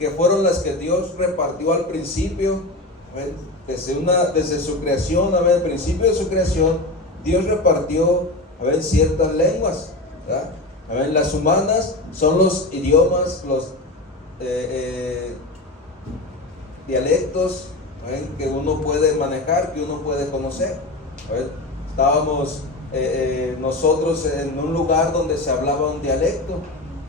que fueron las que Dios repartió al principio, desde su creación, al principio de su creación, Dios repartió ciertas lenguas, ¿verdad? Las humanas son los idiomas, los dialectos que uno puede manejar, que uno puede conocer. Estábamos nosotros en un lugar donde se hablaba un dialecto,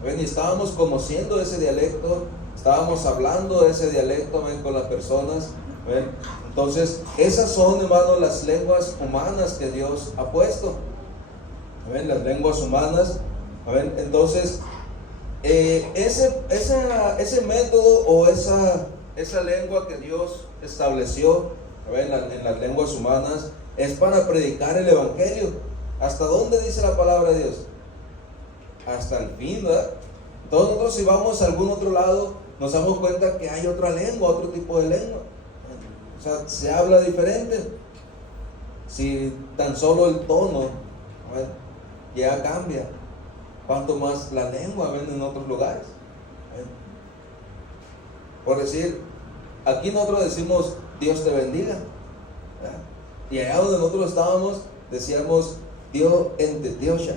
y estábamos conociendo ese dialecto, estábamos hablando ese dialecto con las personas. Entonces esas son, hermanos, las lenguas humanas que Dios ha puesto, las lenguas humanas. Entonces ese método o esa lengua que Dios estableció en las lenguas humanas es para predicar el evangelio. ¿Hasta dónde dice la palabra de Dios? Hasta el fin, ¿verdad? Entonces nosotros, si vamos a algún otro lado, nos damos cuenta que hay otra lengua, otro tipo de lengua. O sea, se habla diferente. Si tan solo el tono ya cambia, cuanto más la lengua en otros lugares. Por decir, aquí nosotros decimos Dios te bendiga, ¿verdad? Y allá donde nosotros estábamos decíamos Dios en Tetiosha.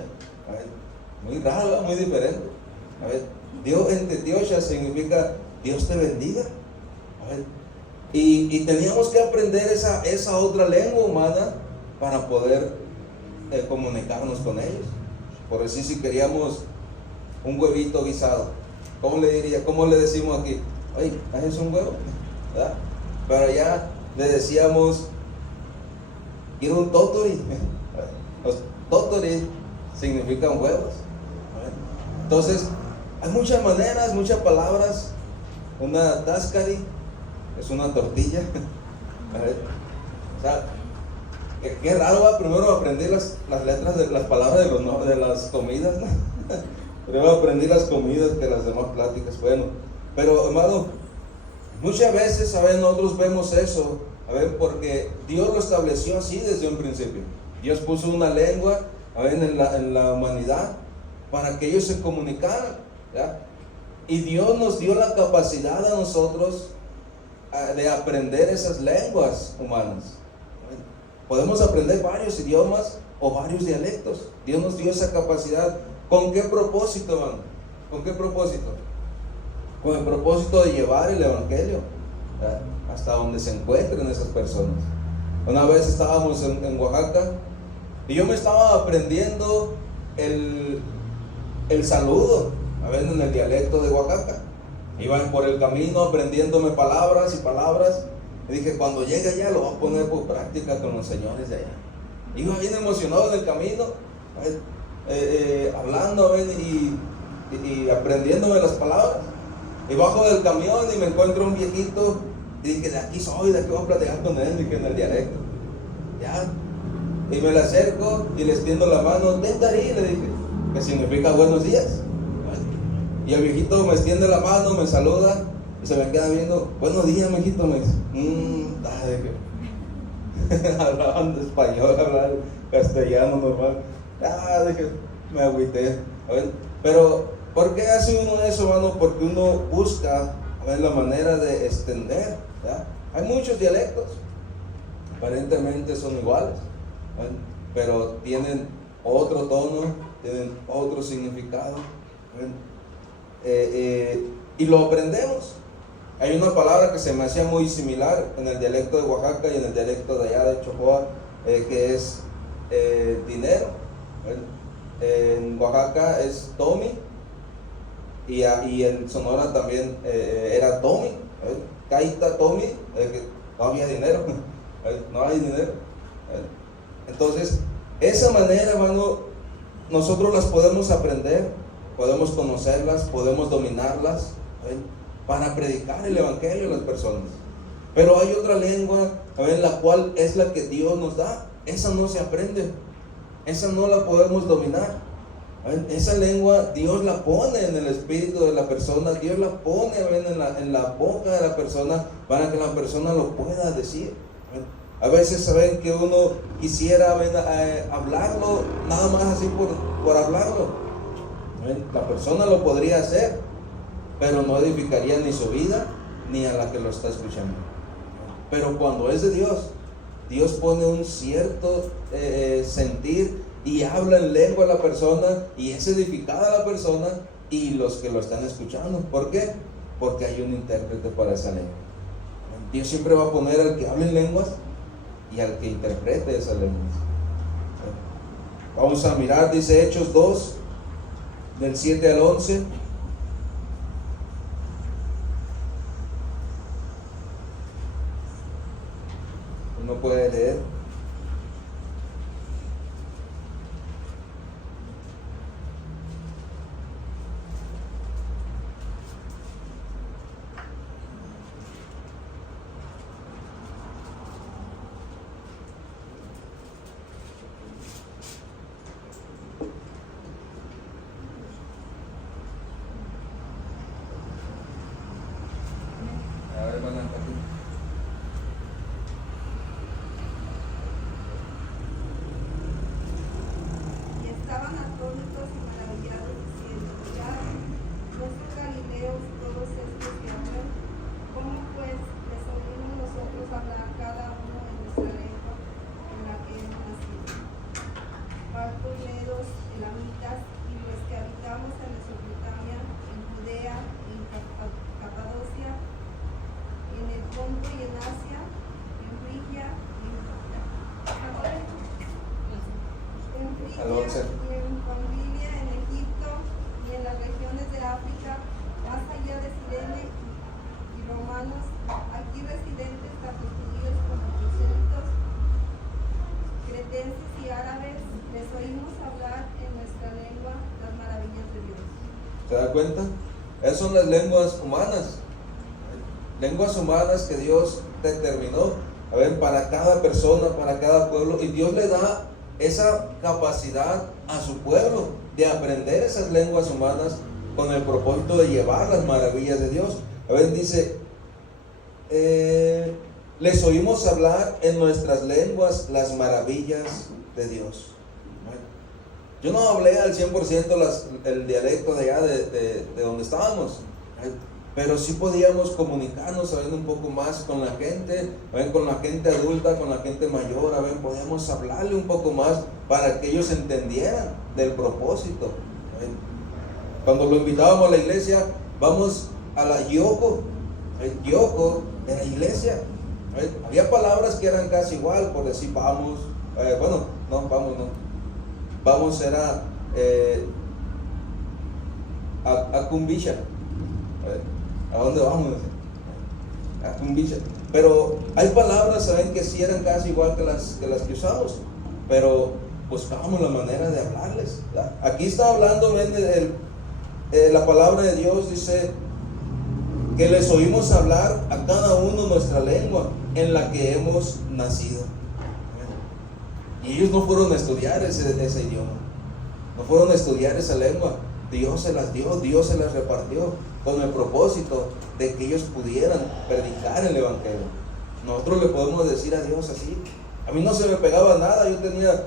Muy raro, ¿verdad? Muy diferente. Dios en Tetiosha significa Dios te bendiga. Y teníamos que aprender esa otra lengua humana para poder comunicarnos con ellos. Por decir, si queríamos un huevito guisado, ¿cómo le diría? ¿Cómo le decimos aquí? Oye, ¿haces un huevo? ¿Verdad? Pero allá le decíamos, quiero un totori. Los totori significan huevos. Entonces, hay muchas maneras, muchas palabras. Una tascari es una tortilla. O sea, qué raro, ¿va? Primero aprendí las letras de las palabras de las comidas, ¿no? Primero aprendí las comidas que las demás pláticas. Bueno, pero hermano, muchas veces, nosotros vemos eso, porque Dios lo estableció así desde un principio. Dios puso una lengua, en la humanidad para que ellos se comunicaran, ¿ya? Y Dios nos dio la capacidad a nosotros de aprender esas lenguas humanas. Podemos aprender varios idiomas o varios dialectos. Dios nos dio esa capacidad. ¿Con qué propósito, hermano? ¿Con qué propósito? Con el propósito de llevar el evangelio, ¿ya?, hasta donde se encuentren esas personas. Una vez estábamos en Oaxaca y yo me estaba aprendiendo el saludo, en el dialecto de Oaxaca. Iba por el camino aprendiéndome palabras y palabras. Y dije, cuando llegue allá lo voy a poner por práctica con los señores de allá. Iba bien emocionado en el camino, hablando y aprendiéndome las palabras. Y bajo del camión y me encuentro un viejito. Y dije, de aquí soy, de aquí voy a platicar con él, dije, en el dialecto. Ya. Y me le acerco y le extiendo la mano, Tentari, le dije, que significa buenos días. Y el viejito me extiende la mano, me saluda y se me queda viendo, buenos días, mijito, me dice. Hablaban de español, hablaban castellano normal. Dije, me agüité. Pero, ¿por qué hace uno eso, hermano? Porque uno busca la manera de extender, ¿ya? Hay muchos dialectos, aparentemente son iguales, pero tienen otro tono, tienen otro significado, y lo aprendemos. Hay una palabra que se me hacía muy similar en el dialecto de Oaxaca y en el dialecto de allá de Chojoa, que es dinero. En Oaxaca es Tomi, y en Sonora también era Tomi, Caita Tomi, que no había dinero, no hay dinero. Entonces, esa manera, hermano, nosotros las podemos aprender, podemos conocerlas, podemos dominarlas, para predicar el evangelio a las personas. Pero hay otra lengua, la cual es la que Dios nos da. Esa no se aprende, esa no la podemos dominar. Esa lengua Dios la pone en el espíritu de la persona, Dios la pone en la boca de la persona para que la persona lo pueda decir. A veces saben que uno quisiera hablarlo nada más así por hablarlo. La persona lo podría hacer, pero no edificaría ni su vida ni a la que lo está escuchando. Pero cuando es de Dios, Dios pone un cierto sentir y habla en lengua a la persona y es edificada la persona y los que lo están escuchando. ¿Por qué? Porque hay un intérprete para esa lengua. Dios siempre va a poner al que hable en lenguas y al que interprete esas lenguas. Vamos a mirar, dice Hechos 2, del 7 al 11. Uno puede leer. A ver, hermana, aquí. Y estaban atónitos y maravillados, diciendo: ¿Ya no son galileos todos estos que hablan? ¿Cómo pues les oímos nosotros hablar cada uno en nuestra lengua en la que hemos nacido? Partos, medos, elamitas, y los que habitamos en Mesopotamia, en Judea, en Capadocia, en el Ponto y en Asia, en Frigia, Al 11. y en Panfilia, en Egipto y en las regiones de África, más allá de Cirene y romanos, aquí residentes tanto judíos como prosélitos, cretenses y árabes, les oímos hablar en nuestra lengua las maravillas de Dios. ¿Se da cuenta? Esas son las lenguas humanas. Lenguas humanas que Dios determinó, a ver, para cada persona, para cada pueblo, y Dios le da esa capacidad a su pueblo de aprender esas lenguas humanas con el propósito de llevar las maravillas de Dios. A ver, dice, les oímos hablar en nuestras lenguas las maravillas de Dios. Yo no hablé al 100% el dialecto de allá de donde estábamos, pero sí podíamos comunicarnos, sabiendo un poco más con la gente, con la gente adulta, con la gente mayor, podíamos hablarle un poco más para que ellos entendieran del propósito. Cuando lo invitábamos a la iglesia, vamos a la Yoko, el Yoko de la iglesia. Había palabras que eran casi igual, por decir vamos, vamos era a Kumbisha. ¿A dónde vamos? A Kumbisha. Pero hay palabras, saben, que sí eran casi igual que las que usamos, pero buscábamos la manera de hablarles, ¿verdad? Aquí está hablando la palabra de Dios, dice que les oímos hablar a cada uno nuestra lengua en la que hemos nacido. Y ellos no fueron a estudiar ese idioma, no fueron a estudiar esa lengua. Dios se las dio, Dios se las repartió con el propósito de que ellos pudieran predicar el evangelio. Nosotros le podemos decir a Dios así. A mí no se me pegaba nada, yo tenía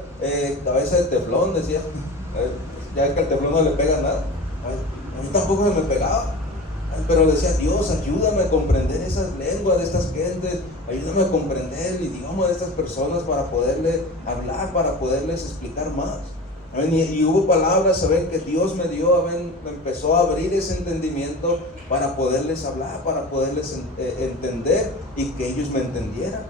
cabeza de teflón, decía, ya que al teflón no le pega nada. A mí tampoco se me pegaba, pero decía: Dios, ayúdame a comprender esas lenguas de estas gentes, ayúdame a comprender el idioma de estas personas para poderle hablar, para poderles explicar más. Y hubo palabras, ¿saben?, que Dios me dio, me empezó a abrir ese entendimiento para poderles hablar, para poderles entender y que ellos me entendieran.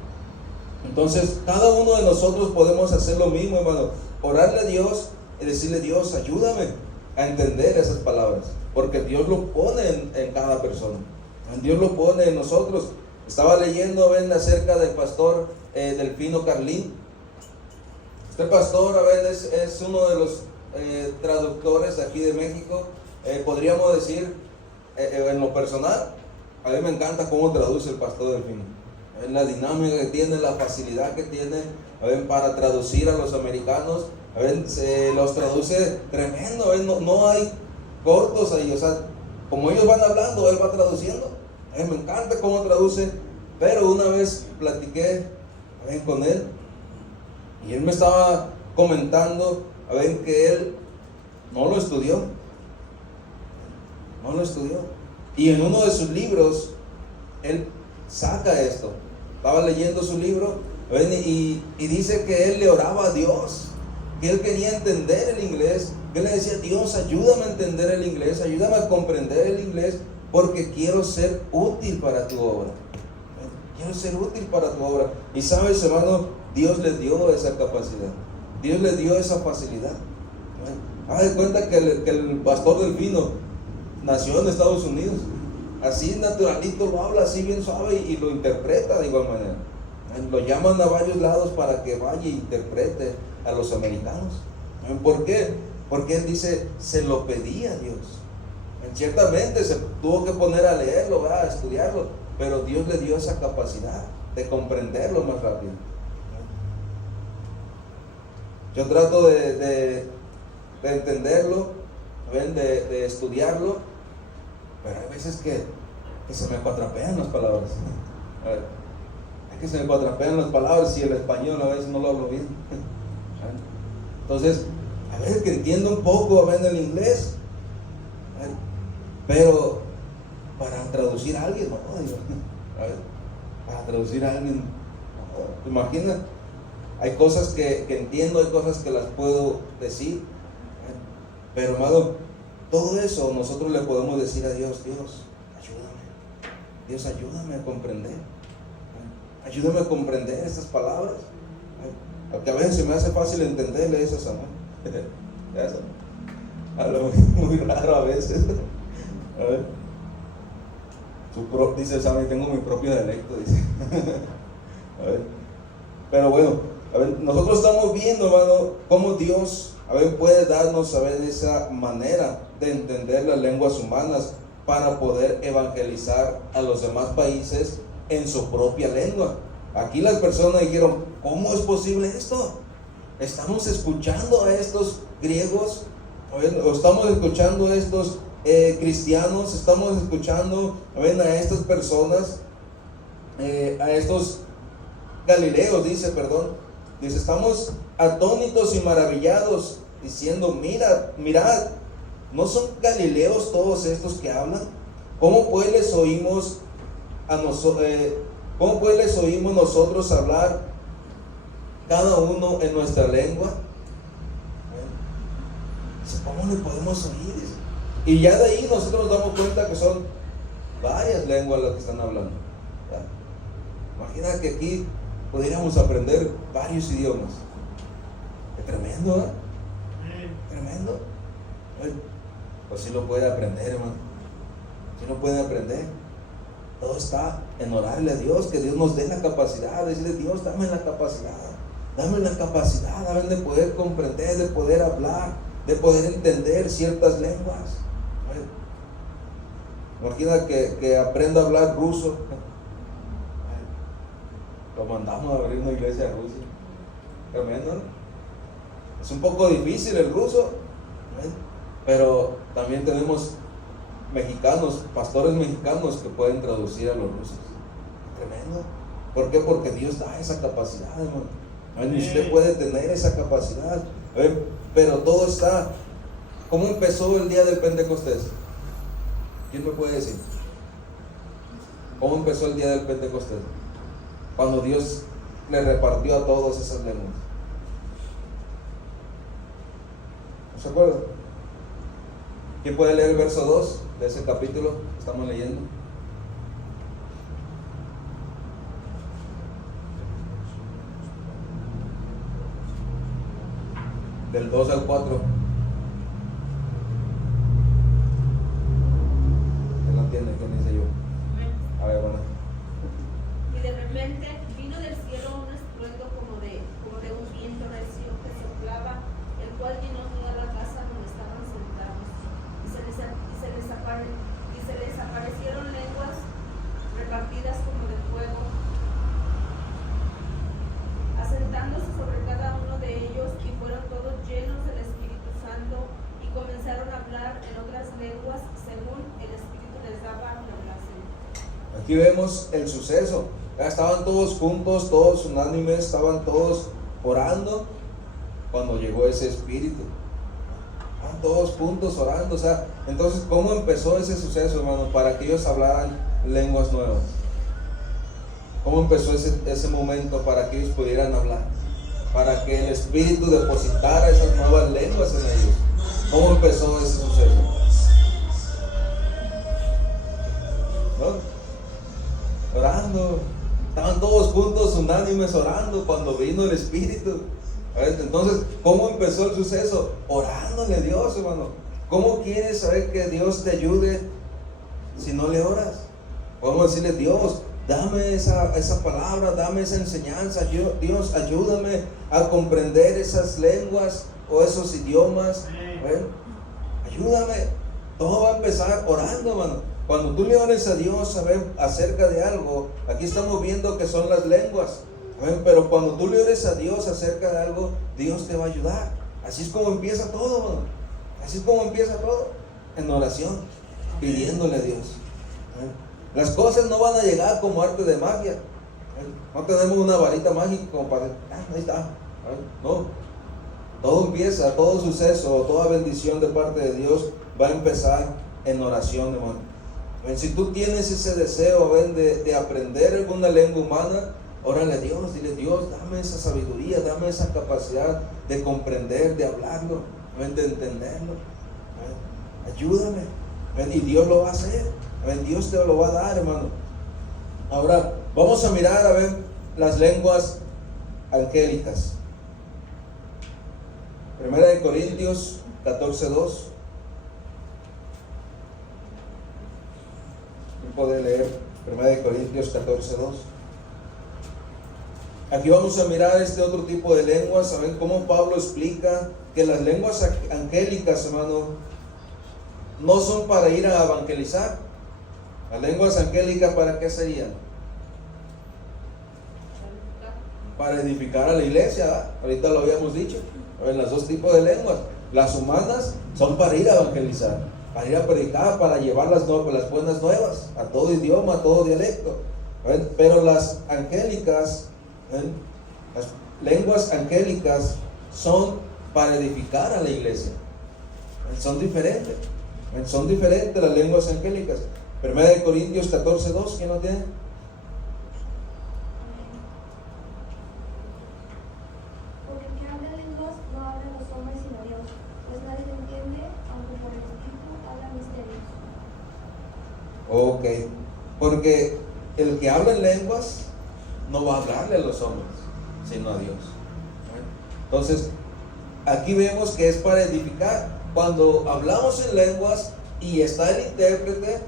Entonces, cada uno de nosotros podemos hacer lo mismo, hermano, orarle a Dios y decirle: Dios, ayúdame a entender esas palabras, porque Dios lo pone en cada persona, Dios lo pone en nosotros. Estaba leyendo, acerca del pastor Delfino Carlín. Este pastor, es uno de los traductores aquí de México. Podríamos decir, en lo personal, a mí me encanta cómo traduce el pastor Delfino. La dinámica que tiene, la facilidad que tiene, para traducir a los americanos. Los traduce tremendo, no hay cortos ahí, o sea, como ellos van hablando, él va traduciendo. Me encanta cómo traduce. Pero una vez platiqué con él, y él me estaba comentando, que él no lo estudió. Y en uno de sus libros, él saca esto. Estaba leyendo su libro, ¿ven? Y dice que él le oraba a Dios, que él quería entender el inglés, que él le decía: Dios, ayúdame a entender el inglés, ayúdame a comprender el inglés, porque quiero ser útil para tu obra. Quiero ser útil para tu obra. Y sabes, hermano, Dios le dio esa capacidad, Dios le dio esa facilidad. Haz de cuenta que el pastor Delfino nació en Estados Unidos, así naturalito lo habla, así bien suave, y lo interpreta de igual manera. Lo llaman a varios lados para que vaya e interprete a los americanos. ¿Por qué? Porque él dice: se lo pedía a Dios. Ciertamente se tuvo que poner a leerlo, a estudiarlo, pero Dios le dio esa capacidad de comprenderlo más rápido. Yo trato de entenderlo, de estudiarlo, pero hay veces que se me cuatrapean las palabras. Es que se me cuatrapean las palabras, y el español a veces no lo hablo bien. Entonces, a veces que entiendo un poco el inglés, pero para traducir a alguien, no, digo, para traducir a alguien, no. Imagina, hay cosas que entiendo, hay cosas que las puedo decir, pero hermano, todo eso nosotros le podemos decir a Dios: Dios, ayúdame, Dios, ayúdame a comprender, ayúdame a comprender estas palabras, porque a veces se me hace fácil entenderle eso a Samuel. Eso habla muy raro a veces. A ver. Dice Samuel: tengo mi propio dialecto, dice. A ver. Pero bueno, a ver, nosotros estamos viendo, hermano, cómo Dios puede darnos esa manera de entender las lenguas humanas para poder evangelizar a los demás países en su propia lengua. Aquí las personas dijeron: ¿cómo es posible esto? Estamos escuchando a estos griegos, o estamos escuchando a estos cristianos, estamos escuchando a estas personas, a estos galileos, dice, estamos atónitos y maravillados, diciendo: mirad, ¿no son galileos todos estos que hablan? ¿Cómo pues les oímos nosotros hablar cada uno en nuestra lengua? ¿Cómo le podemos oír? Y ya de ahí nosotros nos damos cuenta que son varias lenguas las que están hablando. Imagina que aquí pudiéramos aprender varios idiomas. Es tremendo, tremendo. Pues sí lo puede aprender, hermano. Sí lo puede aprender. Todo está en orarle a Dios, que Dios nos dé la capacidad, decirle: Dios, dame la capacidad, de poder comprender, de poder hablar, de poder entender ciertas lenguas. Imagina que aprenda a hablar ruso. Lo mandamos a abrir una iglesia rusa. Tremendo, ¿no? Es un poco difícil el ruso, pero también tenemos mexicanos, pastores mexicanos que pueden traducir a los rusos. Tremendo. ¿Por qué? Porque Dios da esa capacidad, hermano. Y usted puede tener esa capacidad. Pero todo está. ¿Cómo empezó el día del Pentecostés? ¿Quién me puede decir? ¿Cómo empezó el día del Pentecostés? Cuando Dios le repartió a todos esas lenguas. ¿No se acuerdan? ¿Quién puede leer el verso 2 de ese capítulo que estamos leyendo? Del 2 al 4. ¿Quién lo entiende? ¿Quién dice yo? A ver, bueno. Y de repente vino del cielo un estruendo como de un viento recio que soplaba, el cual llenó toda la casa donde estaban sentados. Y se les aparecieron lenguas repartidas como de fuego, asentándose sobre cada uno de ellos, y fueron todos llenos del Espíritu Santo, y comenzaron a hablar en otras lenguas según el Espíritu les daba que hablasen. Aquí vemos el suceso. Estaban todos juntos, todos unánimes, estaban todos orando cuando llegó ese espíritu. estaban todos juntos orando. O sea, entonces, ¿cómo empezó ese suceso, hermano? Para que ellos hablaran lenguas nuevas. ¿Cómo empezó ese momento para que ellos pudieran hablar? Para que el Espíritu depositara esas nuevas lenguas en ellos. ¿Cómo empezó ese suceso? ¿No? Orando. Estaban todos juntos, unánimes, orando cuando vino el Espíritu. Entonces, ¿cómo empezó el suceso? Orándole a Dios, hermano. ¿Cómo quieres saber que Dios te ayude si no le oras? Podemos decirle: Dios, dame esa palabra, dame esa enseñanza. Dios, ayúdame a comprender esas lenguas o esos idiomas. Ayúdame. Todo va a empezar orando, hermano. Cuando tú le ores a Dios acerca de algo, aquí estamos viendo que son las lenguas. Pero cuando tú le ores a Dios acerca de algo, Dios te va a ayudar. Así es como empieza todo, hermano. Así es como empieza todo. En oración, pidiéndole a Dios. Las cosas no van a llegar como arte de magia. No tenemos una varita mágica como para... ahí está. No. Todo empieza, todo suceso, toda bendición de parte de Dios va a empezar en oración, hermano. Si tú tienes ese deseo de aprender alguna lengua humana, órale a Dios, dile: Dios, dame esa sabiduría, dame esa capacidad de comprender, de hablarlo, de entenderlo. Ayúdame. Y Dios lo va a hacer. Dios te lo va a dar, hermano. Ahora, vamos a mirar las lenguas angélicas. 1 Corintios 14:2. Puede leer 1 Corintios 14:2. Aquí vamos a mirar este otro tipo de lenguas. Saben cómo Pablo explica que las lenguas angélicas, hermano, no son para ir a evangelizar. Las lenguas angélicas, ¿para qué serían? Para edificar a la iglesia, ¿verdad? Ahorita lo habíamos dicho. Las dos tipos de lenguas. Las humanas son para ir a evangelizar, para ir a predicar, para llevar las buenas nuevas a todo idioma, a todo dialecto. Pero las angélicas, las lenguas angélicas son para edificar a la iglesia. Son diferentes. Son diferentes las lenguas angélicas. 1 Corintios 14:2, ¿quién lo tiene? Porque el que habla lenguas no habla los hombres sino Dios, pues nadie lo entiende, aunque por el Espíritu habla misterios. Ok, porque el que habla en lenguas no va a hablarle a los hombres, sino a Dios. Entonces, aquí vemos que es para edificar. Cuando hablamos en lenguas y está el intérprete,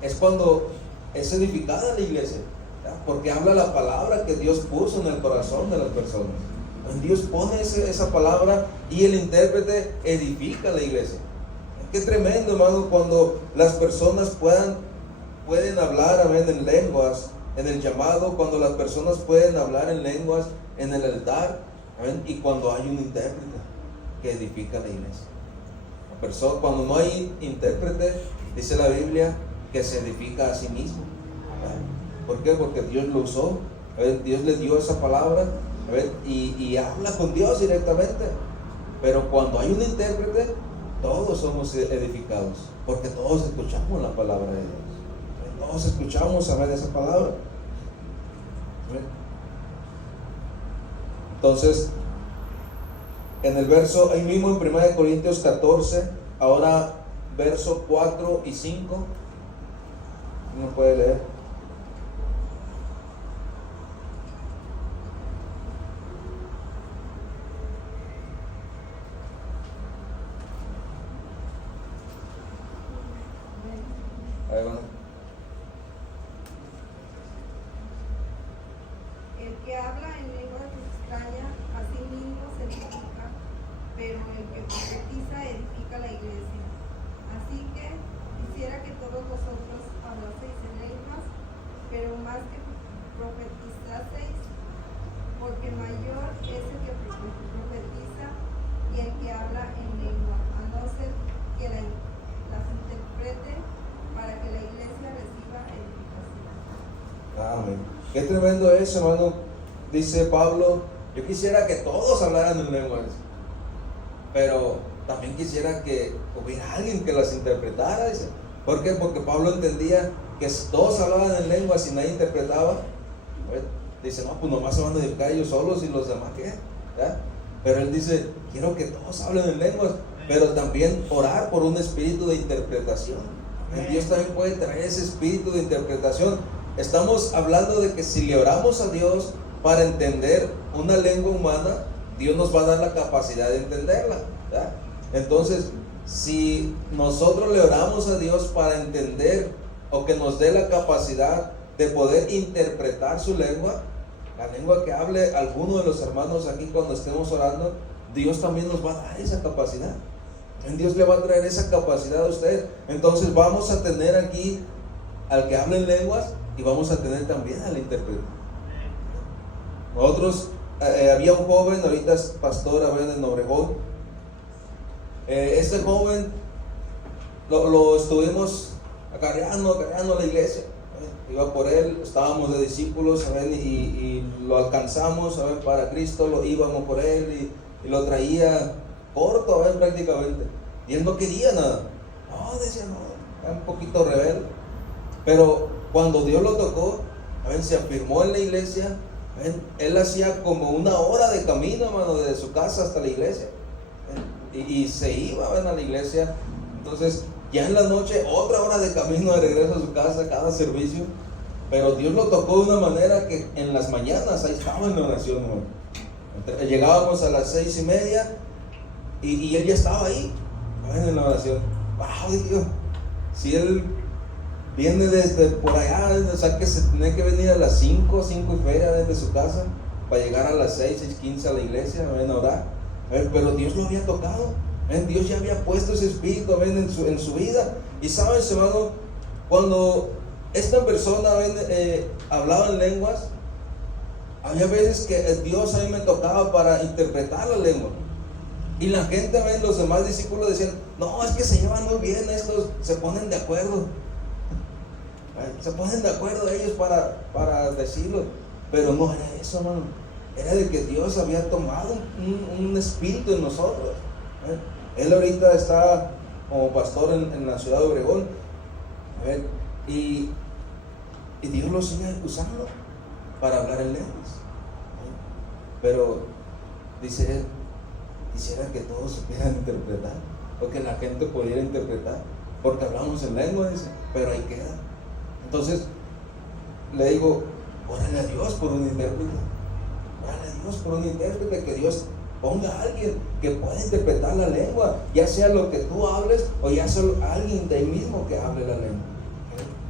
es cuando es edificada la iglesia, ¿ya? Porque habla la palabra que Dios puso en el corazón de las personas. Dios pone esa palabra y el intérprete edifica la iglesia. Qué tremendo, hermano, cuando las personas pueden hablar en lenguas, en el llamado, cuando las personas pueden hablar en lenguas en el altar, y cuando hay un intérprete que edifica la iglesia. Cuando no hay intérprete, dice la Biblia que se edifica a sí mismo. ¿Por qué? Porque Dios lo usó. Dios le dio esa palabra y habla con Dios directamente. Pero cuando hay un intérprete, todos somos edificados, porque todos escuchamos la palabra de Dios. Todos escuchamos esa palabra. Entonces, en el verso, ahí mismo en 1 Corintios 14, ahora verso 4 y 5, uno puede leer. Ahí va. El que habla en lenguas extrañas a sí mismo se edifica, pero el que profetiza edifica la iglesia. Así que quisiera que todos vosotros hablaseis en lenguas, pero más que profetizaseis, porque mayor es el que profetiza y el que habla en lengua, a no ser que las interprete para que la iglesia reciba edificación. Amén. Qué tremendo es, hermano. Dice Pablo: yo quisiera que todos hablaran en lenguas, pero también quisiera que hubiera alguien que las interpretara. Dice. ¿Por qué? Porque Pablo entendía que si todos hablaban en lenguas y nadie interpretaba, dice, no, pues nomás se van a edificar ellos solos y los demás, ¿qué? ¿Ya? Pero él dice, quiero que todos hablen en lenguas, pero también orar por un espíritu de interpretación. Dios también puede traer ese espíritu de interpretación. Estamos hablando de que si le oramos a Dios para entender una lengua humana, Dios nos va a dar la capacidad de entenderla, ¿ya? Entonces, si nosotros le oramos a Dios para entender o que nos dé la capacidad de poder interpretar su lengua, la lengua que hable alguno de los hermanos aquí cuando estemos orando, Dios también nos va a dar esa capacidad. Dios le va a traer esa capacidad a usted. Entonces vamos a tener aquí al que hable en lenguas y vamos a tener también al intérprete. Nosotros, había un joven, ahorita es pastor en Obregón. Este joven lo estuvimos acarreando a la iglesia. Iba por él, estábamos de discípulos, y lo alcanzamos, para Cristo, lo íbamos por él y lo traía corto, prácticamente. Y él no quería nada. No, decía, no, era un poquito rebelde. Pero cuando Dios lo tocó, se afirmó en la iglesia. Él hacía como 1 hora de camino, hermano, desde su casa hasta la iglesia. Y se iba a la iglesia. Entonces, ya en la noche, otra hora de camino de regreso a su casa, cada servicio. Pero Dios lo tocó de una manera que en las mañanas ahí estaba en la oración, hermano. Llegábamos a las 6:30 y él ya estaba ahí, en la oración. Wow, Dios, si él viene desde por allá, o sea que se tiene que venir a las 5 y feria desde su casa para llegar a las 6:15 a la iglesia, a orar. Pero Dios lo había tocado. Dios ya había puesto ese espíritu en su vida. Y saben, hermano, cuando esta persona hablaba en lenguas, había veces que Dios a mí me tocaba para interpretar la lengua. Y la gente, los demás discípulos decían, no, es que se llevan muy bien estos, se ponen de acuerdo. Se ponen de acuerdo ellos para decirlo. Pero no era eso, hermano. Era de que Dios había tomado un espíritu en nosotros. Él ahorita está como pastor en la ciudad de Obregón. Y Dios lo sigue usando para hablar en lenguas. Pero dice él, quisiera que todos supieran interpretar, o que la gente pudiera interpretar, porque hablamos en lengua, dice, pero ahí queda. Entonces le digo, órale a Dios por un intérprete. Órale a Dios por un intérprete, que Dios ponga a alguien que pueda interpretar la lengua, ya sea lo que tú hables o ya sea alguien de ahí mismo que hable la lengua.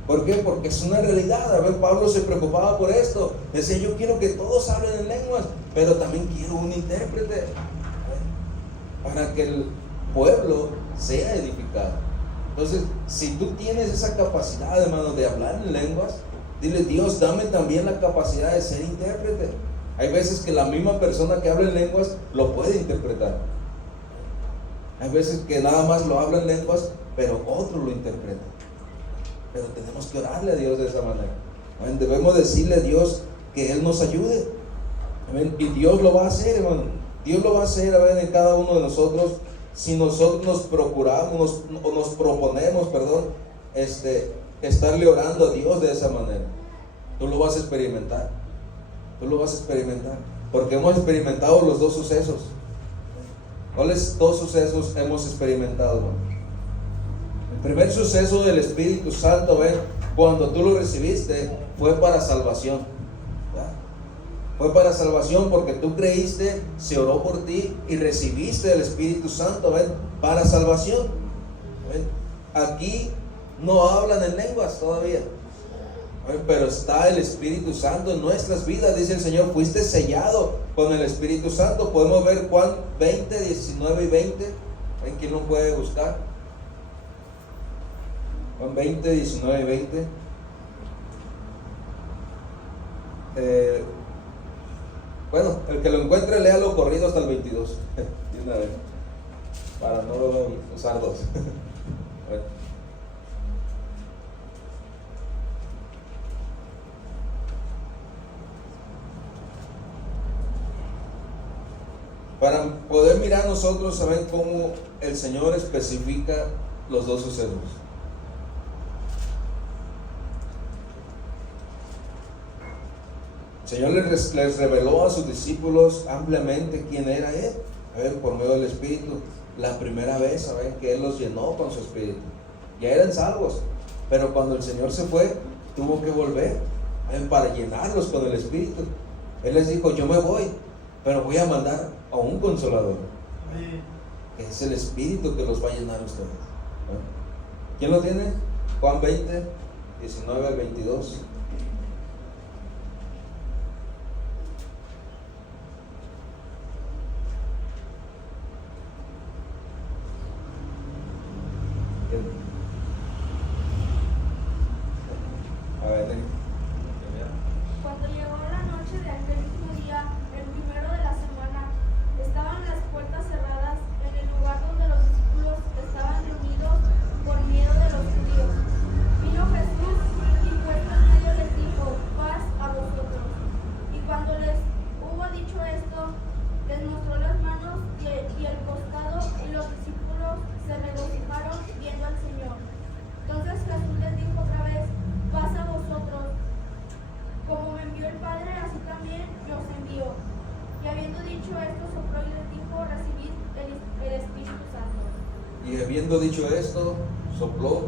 ¿Por qué? Porque es una realidad. Pablo se preocupaba por esto. Decía, yo quiero que todos hablen en lenguas, pero también quiero un intérprete para que el pueblo sea edificado. Entonces, si tú tienes esa capacidad, hermano, de hablar en lenguas, dile, Dios, dame también la capacidad de ser intérprete. Hay veces que la misma persona que habla en lenguas lo puede interpretar. Hay veces que nada más lo habla en lenguas, pero otro lo interpreta. Pero tenemos que orarle a Dios de esa manera. Debemos decirle a Dios que Él nos ayude. Y Dios lo va a hacer, hermano. Dios lo va a hacer en cada uno de nosotros, si nosotros nos proponemos, estarle orando a Dios de esa manera. Tú lo vas a experimentar. Tú lo vas a experimentar. Porque hemos experimentado los dos sucesos. ¿Cuáles dos sucesos hemos experimentado, hermano? El primer suceso del Espíritu Santo, cuando tú lo recibiste, fue para salvación. ¿Ya? Fue para salvación porque tú creíste, se oró por ti y recibiste el Espíritu Santo, para salvación. Aquí no hablan en lenguas todavía, pero está el Espíritu Santo en nuestras vidas. Dice el Señor, fuiste sellado con el Espíritu Santo. Podemos ver Juan 20, 19 y 20. ¿Quién lo puede buscar? Juan 20, 19 y 20. Bueno, el que lo encuentre, léalo corrido hasta el 22. De una vez, para no usar dos. Bueno. Para poder mirar nosotros, saben cómo el Señor especifica los dos sucesos. El Señor les reveló a sus discípulos ampliamente quién era Él, por medio del Espíritu. La primera vez, saben que Él los llenó con su Espíritu. Ya eran salvos, pero cuando el Señor se fue, tuvo que volver para llenarlos con el Espíritu. Él les dijo: yo me voy, pero voy a mandar a un consolador, que es el Espíritu que los va a llenar a ustedes. ¿Quién lo tiene? Juan 20, 19 al 22. A ver, Cuando llegó la noche de aquel mismo día, el primero de la semana, estaban las puertas cerradas en el lugar donde los discípulos estaban reunidos por miedo de los judíos. Vino Jesús y puesto en medio les dijo: paz a vosotros. Y cuando les hubo dicho esto, les mostró las manos y el costado, y los discípulos se regocijaron viendo al Señor. Entonces Jesús les dijo otra vez: paz a vosotros. Como me envió el Padre, así también yo os envío. Y habiendo dicho esto, sopló y les dijo: recibid el Espíritu Santo. y habiendo dicho esto, sopló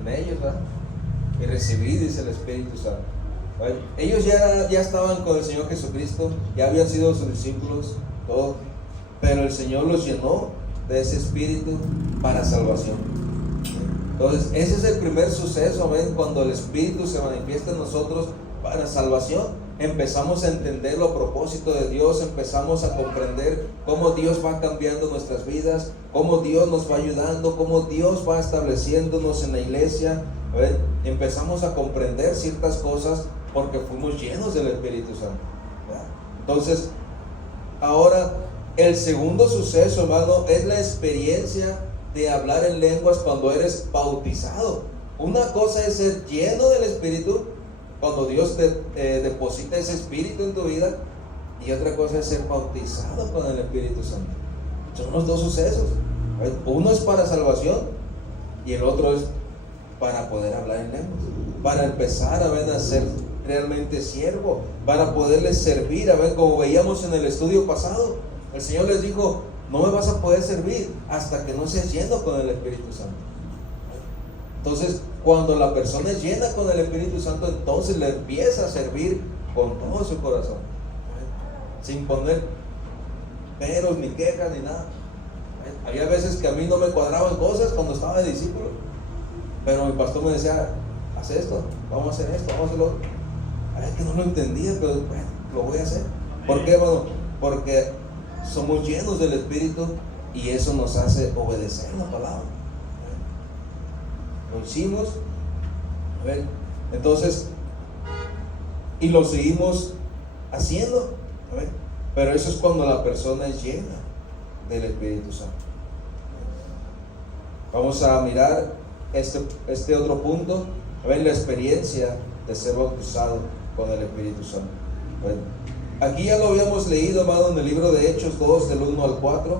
en ellos, ¿verdad? Y recibí, dice el Espíritu Santo. ¿Vale? Ellos ya estaban con el Señor Jesucristo, ya habían sido sus discípulos, todo, pero el Señor los llenó de ese Espíritu para salvación. Entonces, ese es el primer suceso, ¿ven? Cuando el Espíritu se manifiesta en nosotros para salvación. Empezamos a entender los propósitos de Dios, empezamos a comprender cómo Dios va cambiando nuestras vidas, cómo Dios nos va ayudando, cómo Dios va estableciéndonos en la iglesia. ¿Ven? Empezamos a comprender ciertas cosas porque fuimos llenos del Espíritu Santo, ¿verdad? Entonces, ahora el segundo suceso, hermano, es la experiencia de hablar en lenguas cuando eres bautizado. Una cosa es ser lleno del Espíritu, cuando Dios te deposita ese Espíritu en tu vida, y otra cosa es ser bautizado con el Espíritu Santo. Son los dos sucesos. Uno es para salvación y el otro es para poder hablar en lenguas, para empezar a ser realmente siervo, para poderles servir. Como veíamos en el estudio pasado, el Señor les dijo: no me vas a poder servir hasta que no seas lleno con el Espíritu Santo. Entonces, cuando la persona es llena con el Espíritu Santo, entonces le empieza a servir con todo su corazón, sin poner peros, ni quejas, ni nada. Había veces que a mí no me cuadraban cosas cuando estaba de discípulo, pero mi pastor me decía: haz esto, vamos a hacer esto, vamos a hacerlo. Es que no lo entendía, pero bueno, lo voy a hacer. ¿Por qué, hermano? Porque somos llenos del Espíritu y eso nos hace obedecer la palabra. Lo hicimos, entonces, y lo seguimos haciendo, pero eso es cuando la persona es llena del Espíritu Santo. Vamos a mirar este otro punto, la experiencia de ser bautizado con el Espíritu Santo. Aquí ya lo habíamos leído, hermano, en el libro de Hechos 2, del 1 al 4,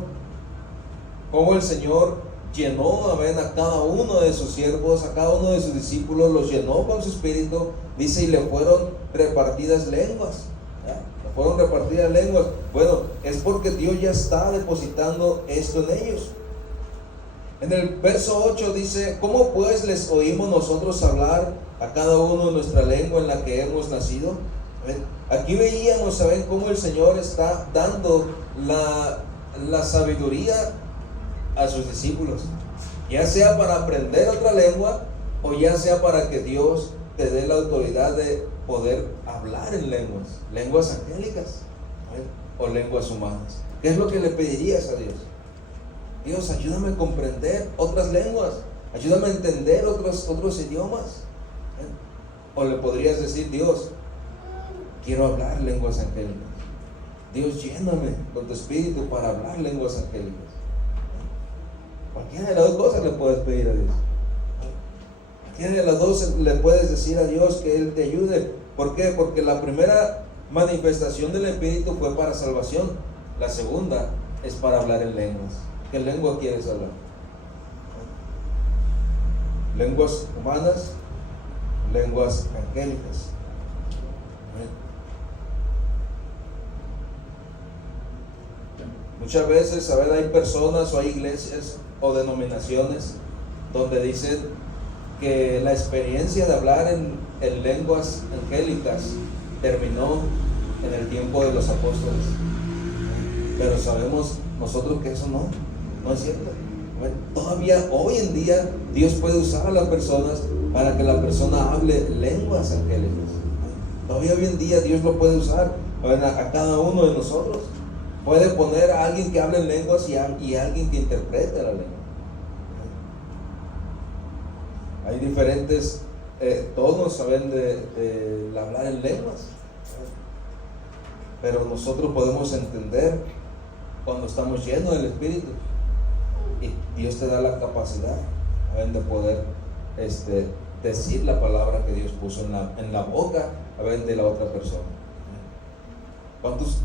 cómo el Señor llenó a cada uno de sus siervos, a cada uno de sus discípulos, los llenó con su Espíritu, dice, y le fueron repartidas lenguas. Le fueron repartidas lenguas. Bueno, es porque Dios ya está depositando esto en ellos. En el verso 8 dice: ¿cómo pues les oímos nosotros hablar a cada uno en nuestra lengua en la que hemos nacido? Aquí veíamos, ¿saben?, cómo el Señor está dando la sabiduría a sus discípulos, ya sea para aprender otra lengua o ya sea para que Dios te dé la autoridad de poder hablar en lenguas angélicas, o lenguas humanas. ¿Qué es lo que le pedirías a Dios? Dios, ayúdame a comprender otras lenguas, ayúdame a entender otros idiomas. O le podrías decir: Dios, quiero hablar lenguas angélicas. Dios, lléname con tu Espíritu para hablar lenguas angélicas. Cualquiera de las dos cosas le puedes pedir a Dios. Cualquiera de las dos le puedes decir a Dios que Él te ayude. ¿Por qué? Porque la primera manifestación del Espíritu fue para salvación. La segunda es para hablar en lenguas. ¿Qué lengua quieres hablar? Lenguas humanas, lenguas angélicas. Muchas veces, hay personas o hay iglesias o denominaciones donde dicen que la experiencia de hablar en lenguas angélicas terminó en el tiempo de los apóstoles. Pero sabemos nosotros que eso no es cierto. Todavía hoy en día Dios puede usar a las personas para que la persona hable lenguas angélicas. Todavía hoy en día Dios lo puede usar a cada uno de nosotros. Puede poner a alguien que hable en lenguas y alguien que interprete la lengua. Hay diferentes tonos, saben, de hablar en lenguas. Pero nosotros podemos entender cuando estamos llenos del Espíritu. Y Dios te da la capacidad, ¿saben?, de poder decir la palabra que Dios puso en la boca, ¿saben?, de la otra persona. ¿Cuántos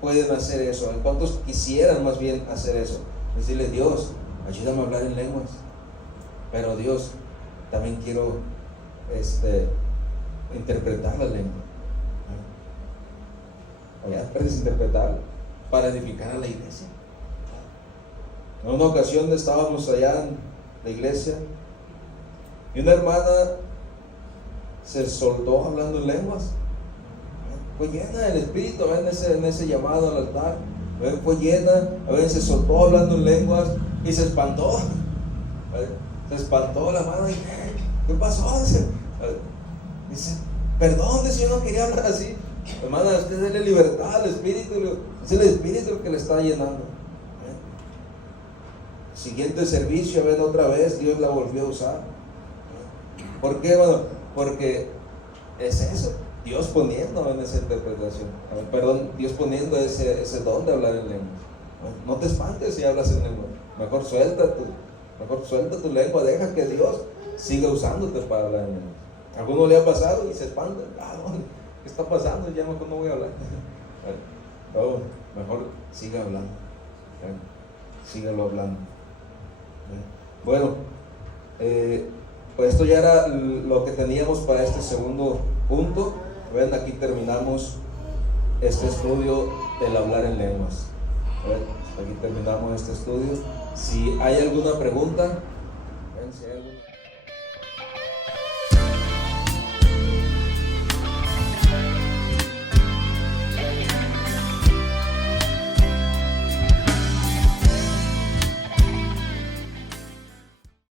pueden hacer eso? ¿Cuántos quisieran más bien hacer eso? Decirle: Dios, ayúdame a hablar en lenguas. Pero Dios, también quiero interpretar la lengua. Ya puedes interpretar para edificar a la iglesia. En una ocasión estábamos allá en la iglesia y una hermana se soltó hablando en lenguas. Fue llena del Espíritu, en ese llamado al altar. Fue llena, se soltó hablando en lenguas y se espantó. Se espantó la hermana y: ¿qué pasó? Dice: perdón, yo no quería hablar así. Hermana, usted déle libertad al Espíritu, es el Espíritu el que le está llenando. Siguiente servicio, otra vez Dios la volvió a usar. ¿Por qué? Bueno, porque es eso, Dios poniendo en esa interpretación, Dios poniendo ese don de hablar en lengua. No te espantes si hablas en lengua, mejor suelta tu lengua, deja que Dios siga usándote para hablar en lengua. ¿A alguno le ha pasado y se espanta? ¿Qué está pasando? Ya mejor no voy a hablar. Mejor siga hablando. Sígalo hablando. Bueno, pues esto ya era lo que teníamos para este segundo punto. Ven, aquí terminamos este estudio del hablar en lenguas. Aquí terminamos este estudio. Si hay alguna pregunta, si hay alguna